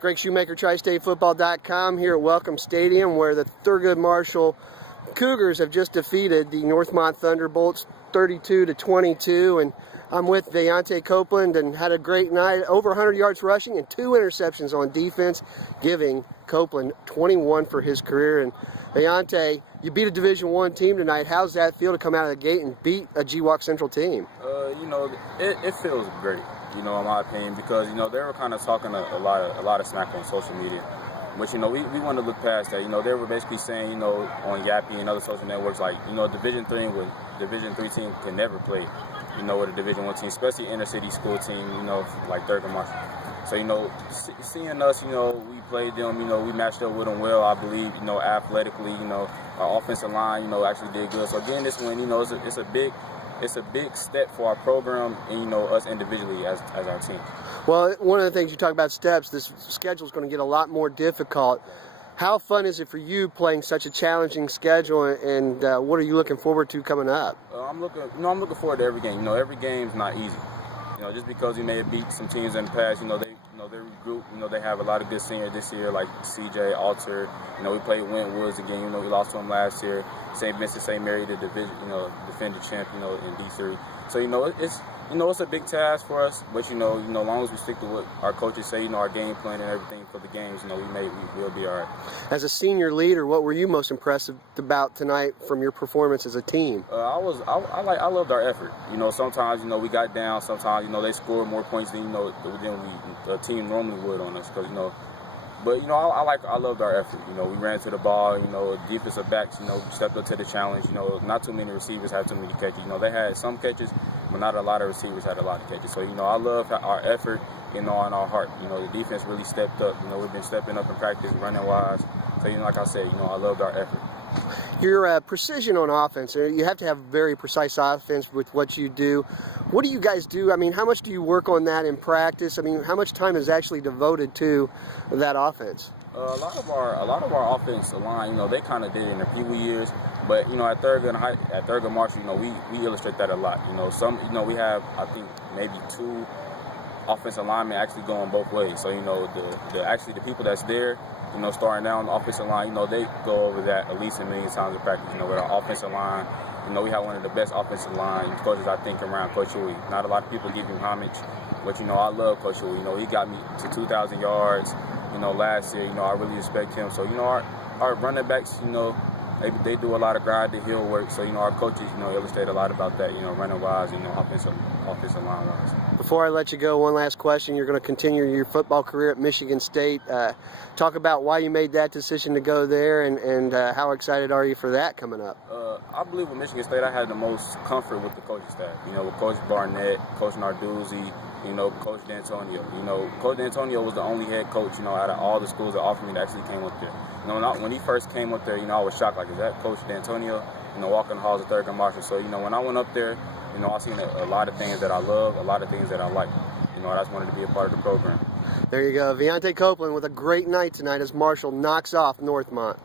Greg Shoemaker, tristatefootball.com here at Welcome Stadium, where the Thurgood Marshall Cougars have just defeated the Northmont Thunderbolts 32-22, and I'm with Vayante Copeland and had a great night, over 100 yards rushing and 2 interceptions on defense, giving Copeland 21 for his career. And Vayante, you beat a Division I team tonight. How's that feel to come out of the gate and beat a GWAC Central team? It feels great, in my opinion, because, they were kind of talking a lot of smack on social media. But, we want to look past that. They were basically saying, on Yappy and other social networks, like, Division III team can never play, with a Division I team, especially inner city school team, like Thurgood Marshall. So, seeing us, we played them, we matched up with them well, I believe, athletically, our offensive line, actually did good. So, again, this win, it's a big step for our program and, us individually as our team. Well, one of the things you talk about steps, this schedule is going to get a lot more difficult. How fun is it for you playing such a challenging schedule, and what are you looking forward to coming up? I'm looking forward to every game. Every game's not easy. Just because we may have beat some teams in the past, they regroup. They have a lot of good seniors this year, like CJ, Alter. We played Wentwoods again. We lost to them last year. St. Vincent, St. Mary, the division, defending champ, in D3. So it's a big task for us. But as long as we stick to what our coaches say, our game plan and everything for the games, we'll be all right. As a senior leader, what were you most impressed about tonight from your performance as a team? I loved our effort. Sometimes we got down. Sometimes they scored more points than the team normally would on us. But I loved our effort. We ran to the ball. Defensive backs stepped up to the challenge. Not too many receivers had too many catches. They had some catches, but not a lot of receivers had a lot of catches. So I love our effort and our heart. The defense really stepped up. We've been stepping up in practice, running wise. So like I said, I loved our effort. Your precision on offense, you have to have very precise offense with what you do. What do you guys do? I mean, how much do you work on that in practice? I mean, how much time is actually devoted to that offense? A lot of our offensive line, they kind of did it in their Pee Wee years, but at Thurgood Marshall, we illustrate that a lot. We have, I think, maybe 2 offensive linemen actually going both ways. So the people that's there, starting out on the offensive line, they go over that at least a million times in practice. With our offensive line, we have one of the best offensive line coaches, I think, around, Coach Huey. Not a lot of people give him homage, but I love Coach Huey. He got me to 2,000 yards. Last year, I really respect him. So, our running backs, they do a lot of grind to heel work. So, our coaches, illustrate a lot about that, running wise, offensive line wise. Before I let you go, one last question. You're going to continue your football career at Michigan State. Talk about why you made that decision to go there, and how excited are you for that coming up? I believe with Michigan State, I had the most comfort with the coaching staff. With Coach Barnett, Coach Narduzzi, Coach D'Antonio. Coach D'Antonio was the only head coach, out of all the schools that offered me that actually came up there. When he first came up there, I was shocked. Like, is that Coach D'Antonio? Walking the halls of Thurgood Marshall. So, when I went up there, I seen a lot of things that I love, a lot of things that I like. I just wanted to be a part of the program. There you go. Vayante Copeland with a great night tonight as Marshall knocks off Northmont.